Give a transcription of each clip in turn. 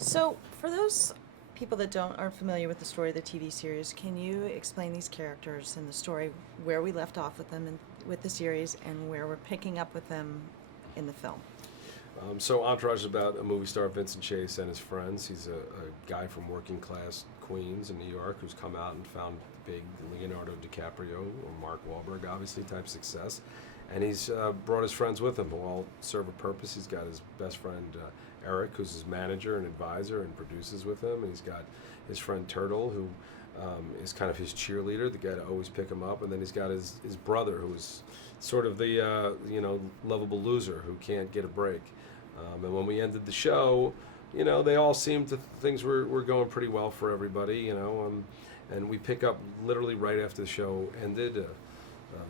So, for those people that aren't familiar with the story of the TV series, can you explain these characters and the story where we left off with them with the series and where we're picking up with them in the film? So Entourage is about a movie star, Vincent Chase, and his friends. He's a guy from working class Queens in New York who's come out and found big Leonardo DiCaprio or Mark Wahlberg, obviously, type success. And he's brought his friends with him who all serve a purpose. He's got his best friend, Eric, who's his manager and advisor and produces with him. And he's got his friend Turtle, who is kind of his cheerleader, the guy to always pick him up. And then he's got his brother, who's sort of the lovable loser who can't get a break. And when we ended the show, they all seemed to things were going pretty well for everybody, and we pick up literally right after the show ended.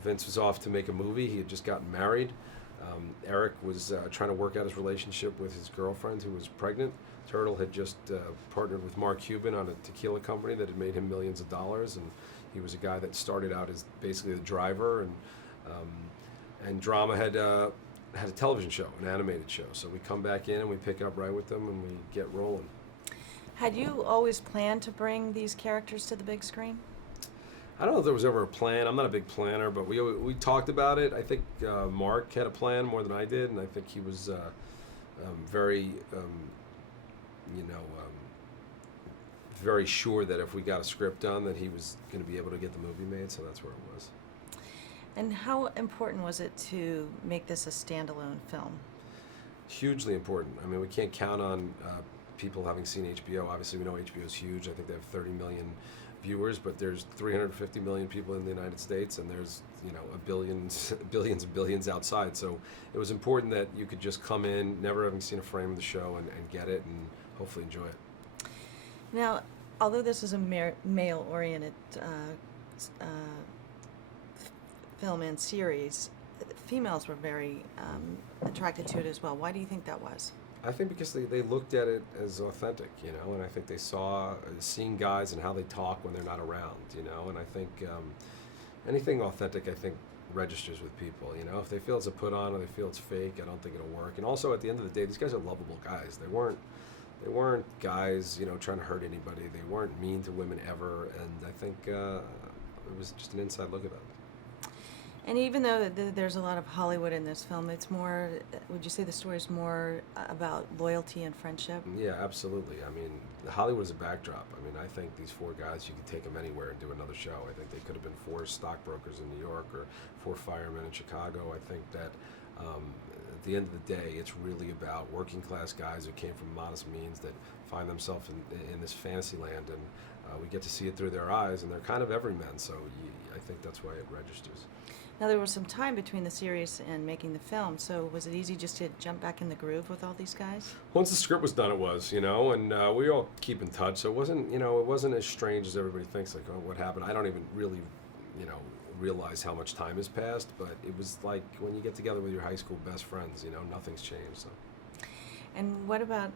Vince was off to make a movie. He had just gotten married. Eric was trying to work out his relationship with his girlfriend who was pregnant. Turtle had just partnered with Mark Cuban on a tequila company that had made him millions of dollars, and he was a guy that started out as basically the driver, and Drama had a television show, an animated show. So we come back in and we pick up right with them and we get rolling. Had you always planned to bring these characters to the big screen? I don't know if there was ever a plan. I'm not a big planner, but we talked about it. I think Mark had a plan more than I did, and I think he was very, very sure that if we got a script done, that he was going to be able to get the movie made. So that's where it was. And how important was it to make this a standalone film? Hugely important. I mean, we can't count on people having seen HBO. Obviously, we know HBO is huge. I think they have 30 million viewers, but there's 350 million people in the United States, and there's billions and billions outside. So it was important that you could just come in, never having seen a frame of the show, and get it, and hopefully enjoy it. Now, although this is a male-oriented film and series, females were very attracted to it as well. Why do you think that was? I think because they looked at it as authentic, and I think they seeing guys and how they talk when they're not around, and I think anything authentic, I think, registers with people, if they feel it's a put on or they feel it's fake, I don't think it'll work. And also at the end of the day, these guys are lovable guys. They weren't guys, trying to hurt anybody. They weren't mean to women ever, and I think it was just an inside look at them. And even though there's a lot of Hollywood in this film, it's more, would you say the story is more about loyalty and friendship? Yeah, absolutely. I mean, Hollywood is a backdrop. I mean, I think these four guys, you could take them anywhere and do another show. I think they could have been four stockbrokers in New York or four firemen in Chicago. I think that at the end of the day, it's really about working class guys who came from modest means that find themselves in this fantasy land, and we get to see it through their eyes, and they're kind of everymen, so I think that's why it registers. Now, there was some time between the series and making the film, so was it easy just to jump back in the groove with all these guys? Once the script was done, it was, and we all keep in touch, so it wasn't as strange as everybody thinks, like, oh, what happened? I don't even really, realize how much time has passed, but it was like when you get together with your high school best friends, nothing's changed. So. And what about,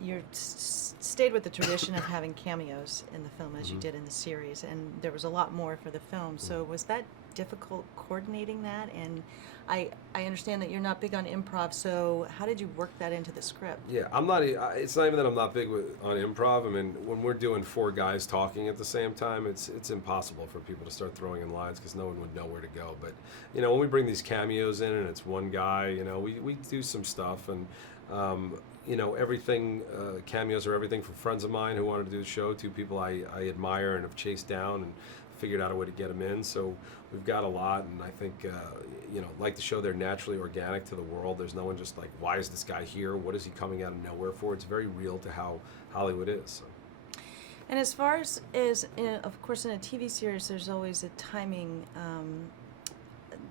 you stayed with the tradition of having cameos in the film as you did in the series, and there was a lot more for the film, so was that difficult coordinating that? And I understand that you're not big on improv, so how did you work that into the script? Yeah, I'm not. It's not even that I'm not big on improv. I mean, when we're doing four guys talking at the same time, it's impossible for people to start throwing in lines because no one would know where to go. But when we bring these cameos in and it's one guy, we do some stuff, and everything. Cameos are everything from friends of mine who wanted to do the show to people I admire and have chased down and figured out a way to get them in. So we've got a lot, and I think like the show, they're naturally organic to the world. There's no one just like, why is this guy here? What is he coming out of nowhere for? It's very real to how Hollywood is. So. And as far as of course, in a TV series, there's always a timing.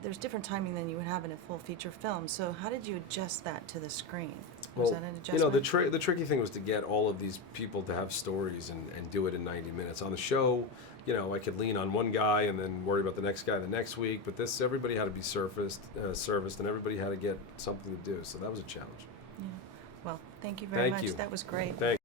There's different timing than you would have in a full feature film. So how did you adjust that to the screen? Was that an adjustment? The tricky thing was to get all of these people to have stories and do it in 90 minutes. On the show, I could lean on one guy and then worry about the next guy the next week. But everybody had to be serviced, and everybody had to get something to do. So that was a challenge. Yeah. Well, thank you very much. You. That was great. Thanks.